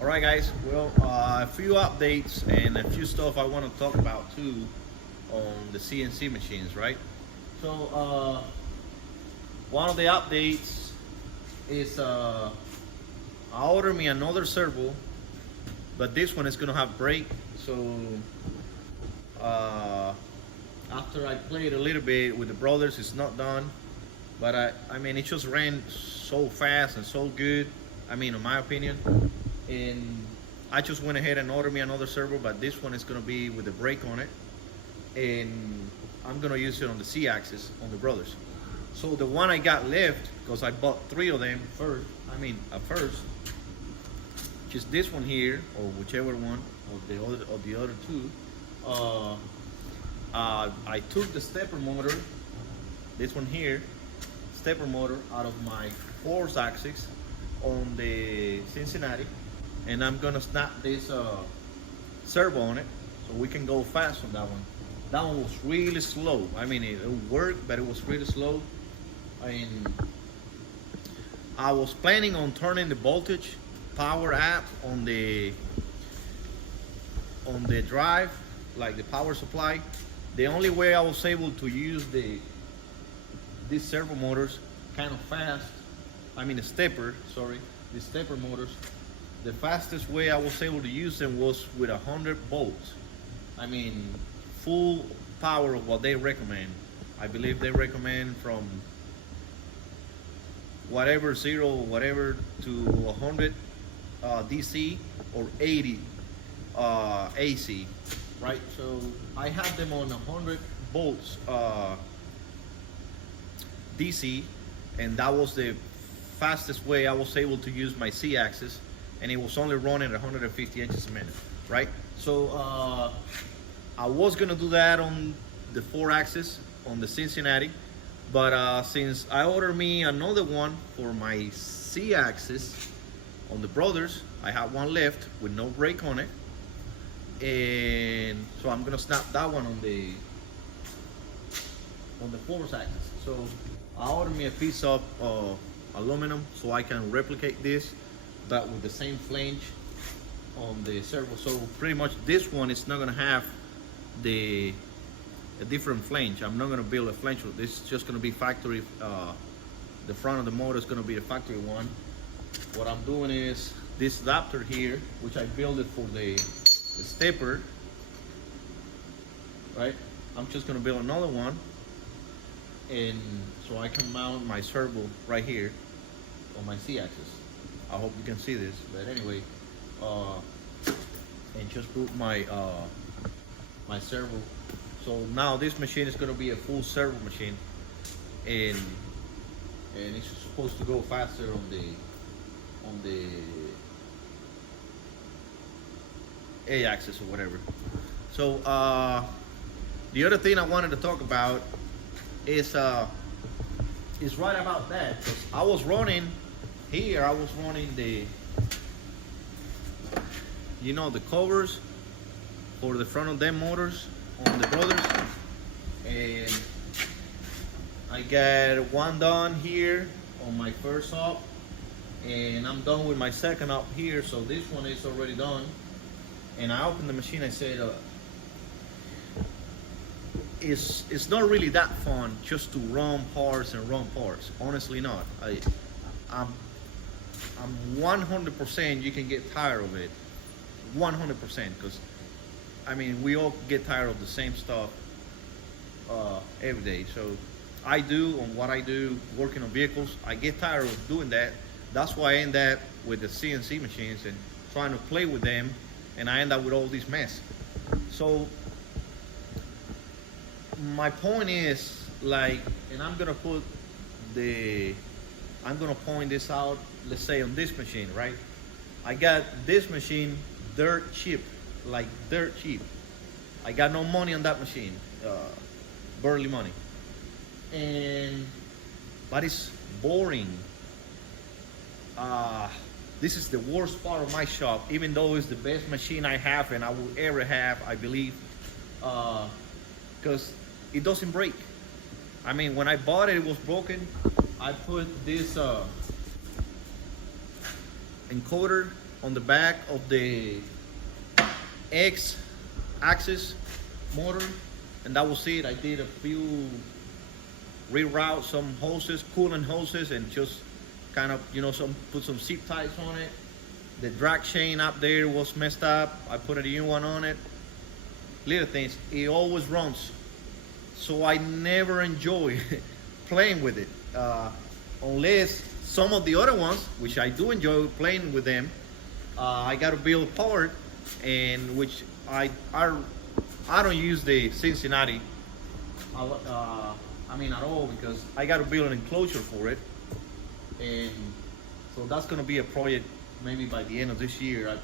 All right, guys. Well, a few updates and a few stuff I want to talk about too on the CNC machines, right? So, one of the updates is I ordered me another servo, but this one is gonna have brake. So, after I played a little bit with the brothers, it's not done. But I mean, it just ran so fast and so good. I mean, in my opinion. And I just went ahead and ordered me another servo, but this one is gonna be with the brake on it, and I'm gonna use it on the Z-axis on the brothers. So the one I got left, because I bought 3 of them first. At first, just this one here, or whichever one of the other 2. I took the stepper motor, this one here, stepper motor out of my 4th axis on the Cincinnati. And I'm gonna snap this servo on it so we can go fast on that one. That one was really slow. I mean, it worked, but it was really slow. I was planning on turning the voltage power app on the drive, like the power supply. The only way I was able to use these servo motors kind of fast, the stepper motors, the fastest way I was able to use them was with 100 volts. Full power of what they recommend. I believe they recommend from whatever 0 to 100 DC or 80 AC, right? So I have them on 100 volts DC, and that was the fastest way I was able to use my Z-axis, and it was only running at 150 inches a minute, right? So I was gonna do that on the 4-axis on the Cincinnati, but since I ordered me another one for my Z-axis on the brothers, I have one left with no brake on it, and so I'm gonna snap that one on the 4th axis. So I ordered me a piece of aluminum so I can replicate this, but with the same flange on the servo. So pretty much this one is not gonna have a different flange. I'm not gonna build a flange. This is just gonna be factory. The front of the motor is gonna be the factory one. What I'm doing is this adapter here, which I built it for the stepper, right? I'm just gonna build another one, and so I can mount my servo right here on my Z-axis. I hope you can see this, but anyway, and just put my my servo. So now this machine is going to be a full servo machine, and it's supposed to go faster on the A-axis or whatever. So the other thing I wanted to talk about is right about that. 'Cause I was running the the covers for the front of them motors on the brothers, and I got one done here on my first up, and I'm done with my second up here. So this one is already done, and I opened the machine. I said it's not really that fun just to run parts. Honestly not. I'm 100% you can get tired of it. 100%, because we all get tired of the same stuff every day. So I do on what I do, working on vehicles. I get tired of doing that. That's why I end up with the CNC machines and trying to play with them, and I end up with all this mess. So my point is, and I'm gonna point this out. Let's say on this machine, right? I got this machine dirt cheap. I got no money on that machine, barely money, but it's boring. This is the worst part of my shop, even though it's the best machine I have and I will ever have, I believe, because it doesn't break. When I bought it, it was broken. I put this encoder on the back of the X axis motor, and that was it. I did a few reroute some hoses, coolant hoses, and just kind of, you know, put some zip ties on it. The drag chain up there was messed up. I put a new one on it. Little things. It always runs, so I never enjoy playing with it, unless some of the other ones, which I do enjoy playing with them. I got to build part, and which I don't use the Cincinnati. I mean, at all, because I got to build an enclosure for it, and so that's gonna be a project maybe by the end of this year.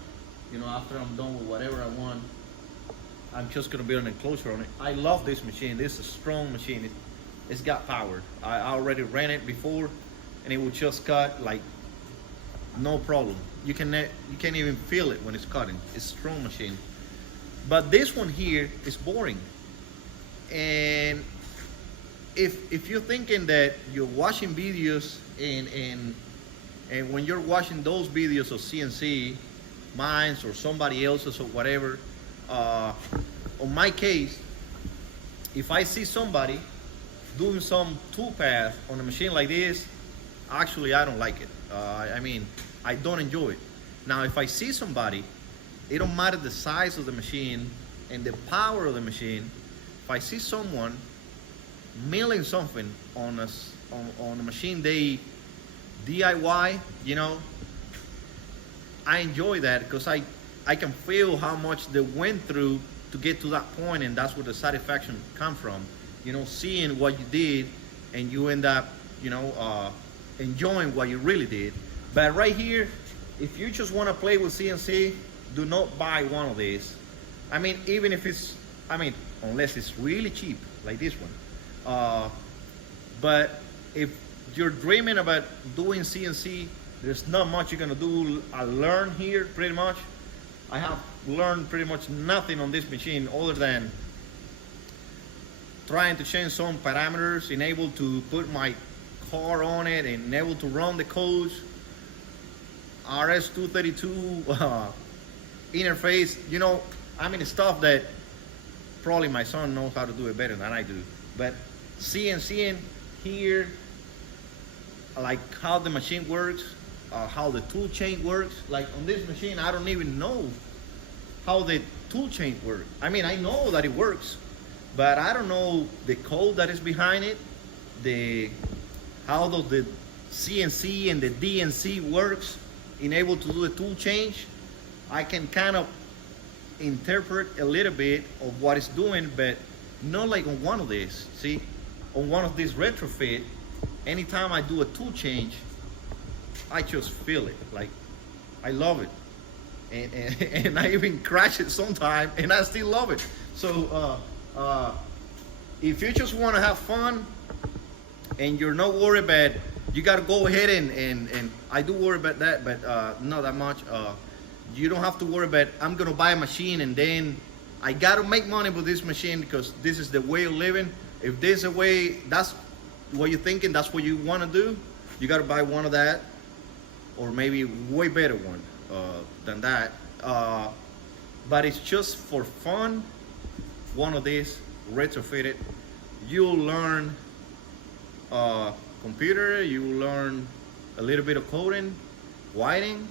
You know, after I'm done with whatever I want, I'm just gonna build an enclosure on it. I love this machine. This is a strong machine. It's got power. I already ran it before, and it will just cut like no problem. You can't even feel it when it's cutting. It's a strong machine. But this one here is boring. And if you're thinking that you're watching videos and when you're watching those videos of CNC, mine or somebody else's or whatever, on my case, if I see somebody doing some toolpath on a machine like this, actually I don't like it. I mean, I don't enjoy it. Now, if I see somebody, it don't matter the size of the machine and the power of the machine. If I see someone milling something on a machine they DIY, you know, I enjoy that, because I can feel how much they went through to get to that point, and that's where the satisfaction comes from. You know, seeing what you did, and you end up, you know, enjoying what you really did. But right here, if you just want to play with CNC, do not buy one of these. I mean, even if it's, I mean, unless it's really cheap, like this one. But if you're dreaming about doing CNC, there's not much you're gonna do. I learned here pretty much. I have learned pretty much nothing on this machine other than trying to change some parameters, and able to put my car on it, and able to run the codes. RS-232 interface, you know, I mean, stuff that probably my son knows how to do it better than I do. But CNC here, like how the machine works, how the tool chain works. Like on this machine, I don't even know how the tool chain works. I mean, I know that it works, but I don't know the code that is behind it, how the CNC and the DNC works in able to do the tool change. I can kind of interpret a little bit of what it's doing, but not like on one of these. See, on one of these retrofit, anytime I do a tool change, I just feel it. Like, I love it. And I even crash it sometime, and I still love it. So if you just want to have fun and you're not worried about, you got to go ahead and I do worry about that, but not that much. You don't have to worry about, I'm gonna buy a machine and then I gotta make money with this machine because this is the way of living. If there's a way, that's what you're thinking, that's what you want to do, you gotta buy one of that, or maybe way better one than that. But it's just for fun. One of these, retrofitted. You'll learn computer, you'll learn a little bit of coding, wiring,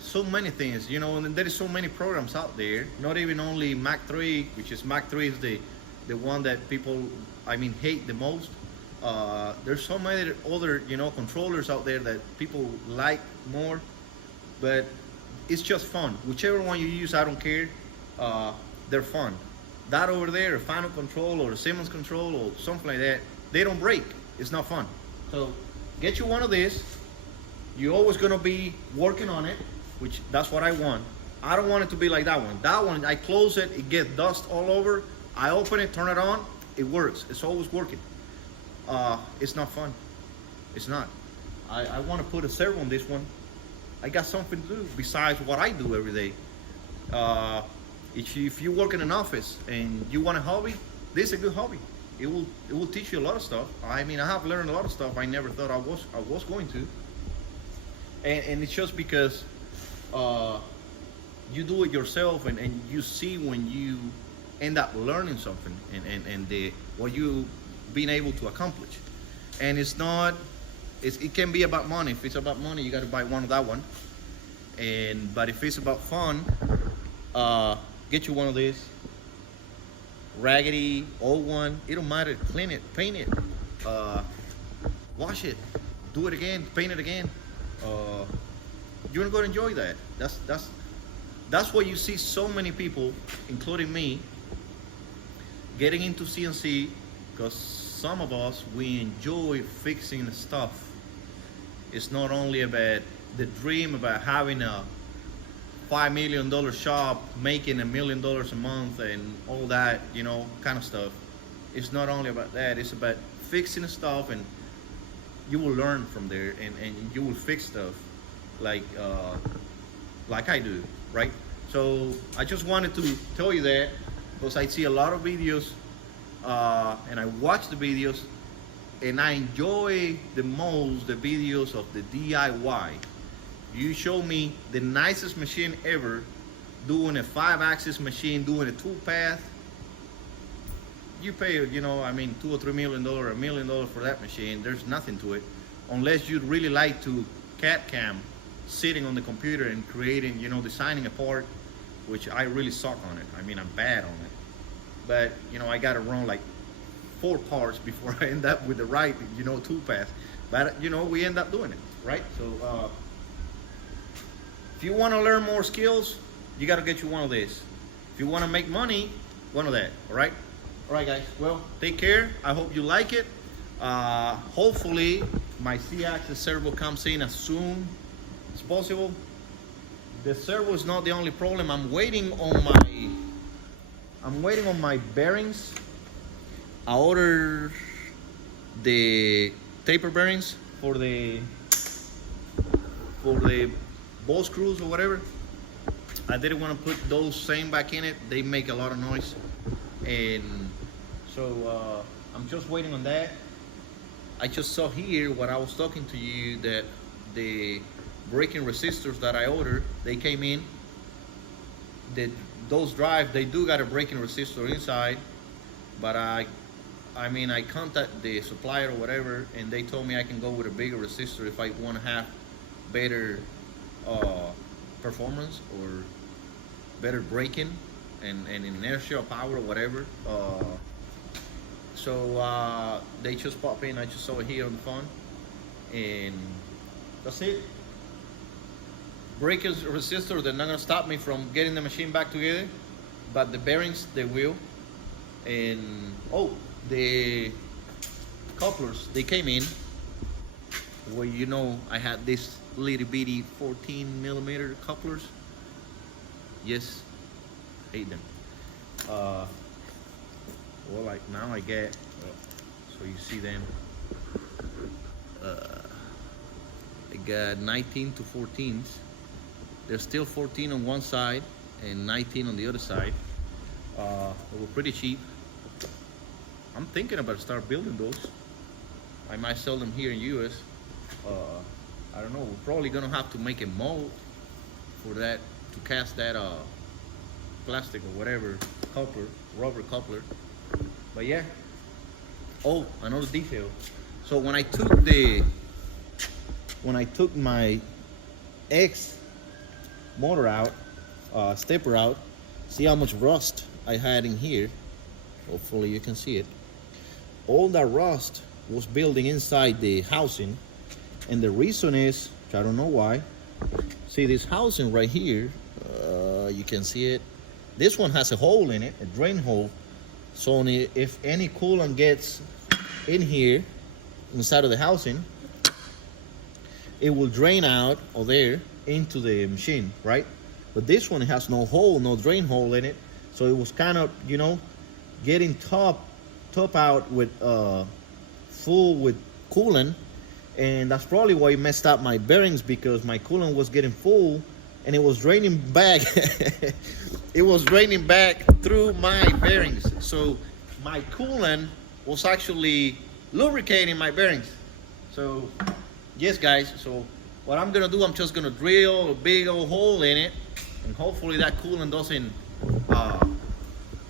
so many things, you know, and there is so many programs out there. Not even only Mac 3, which is Mac 3 is the one that people, I mean, hate the most. There's so many other, you know, controllers out there that people like more, but it's just fun. Whichever one you use, I don't care. They're fun. That over there, a Final Control or a Siemens Control or something like that, they don't break. It's not fun. So get you one of these. You're always gonna be working on it, which that's what I want. I don't want it to be like that one. That one, I close it, it gets dust all over. I open it, turn it on, it works. It's always working. It's not fun. It's not. I want to put a servo on this one. I got something to do besides what I do every day. If you work in an office and you want a hobby, this is a good hobby. it will teach you a lot of stuff. I mean, I have learned a lot of stuff I never thought I was going to, and it's just because you do it yourself, and you see when you end up learning something, and what you being able to accomplish. And it's not, it can be about money. If it's about money, you got to buy one of that one. But if it's about fun, get you one of these. Raggedy old one, it don't matter. Clean it, paint it, wash it, do it again, paint it again. You're gonna enjoy that. That's why you see so many people, including me, getting into CNC, because some of us, we enjoy fixing stuff. It's not only about the dream about having a $5 million shop, making $1 million a month and all that, kind of stuff. It's not only about that, it's about fixing stuff, and you will learn from there, and you will fix stuff like I do, right? So I just wanted to tell you that, because I see a lot of videos, and I watch the videos, and I enjoy the most the videos of the DIY. You show me the nicest machine ever, doing a 5-axis machine, doing a 2-path. You pay, $2 or $3 million, $1 million for that machine. There's nothing to it, unless you'd really like to CAD-CAM, sitting on the computer and creating, designing a part, which I really suck on it. I'm bad on it. But, I got to run like 4 parts before I end up with the right, 2-path. But, we end up doing it, right? So, if you want to learn more skills, you got to get you one of these. If you want to make money, one of that. All right? All right, guys. Well, take care. I hope you like it. Hopefully, my C-axis servo comes in as soon as possible. The servo is not the only problem. I'm waiting on my bearings. I ordered the taper bearings for the ball screws or whatever. I didn't want to put those same back in it. They make a lot of noise, and so I'm just waiting on that. I just saw here what I was talking to you, that the braking resistors that I ordered, they came in. Those drive, they do got a braking resistor inside, but I contacted the supplier or whatever, and they told me I can go with a bigger resistor if I want to have better performance or better braking and inertial power or whatever. So they just pop in. I just saw it here on the phone, and that's it. Breakers, resistor, they're not gonna stop me from getting the machine back together, but the bearings, they will. And the couplers, they came in. Where I had this little bitty 14mm couplers. Yes, hate them. Well, like now I get, so you see them. I got 19 to 14s. There's still 14 on one side and 19 on the other side. They were pretty cheap. I'm thinking about start building those. I might sell them here in US. I don't know. We're probably gonna have to make a mold for that, to cast that plastic or whatever coupler, rubber coupler. But yeah. Oh, another detail. So when I took my X motor out, stepper out, see how much rust I had in here. Hopefully you can see it. All that rust was building inside the housing, and the reason is, which I don't know why. See this housing right here, you can see it. This one has a hole in it, a drain hole. So if any coolant gets in here, inside of the housing, it will drain out of there into the machine, right? But this one has no hole, no drain hole in it. So it was kind of, getting top out with full with coolant, and that's probably why it messed up my bearings, because my coolant was getting full and it was draining back. It was draining back through my bearings. So my coolant was actually lubricating my bearings. So yes guys, so what I'm gonna do, I'm just gonna drill a big old hole in it, and hopefully that coolant doesn't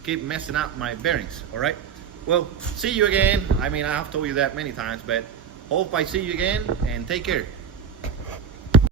keep messing up my bearings. All right, well, see you again. I mean, I have told you that many times, but hope I see you again, and take care.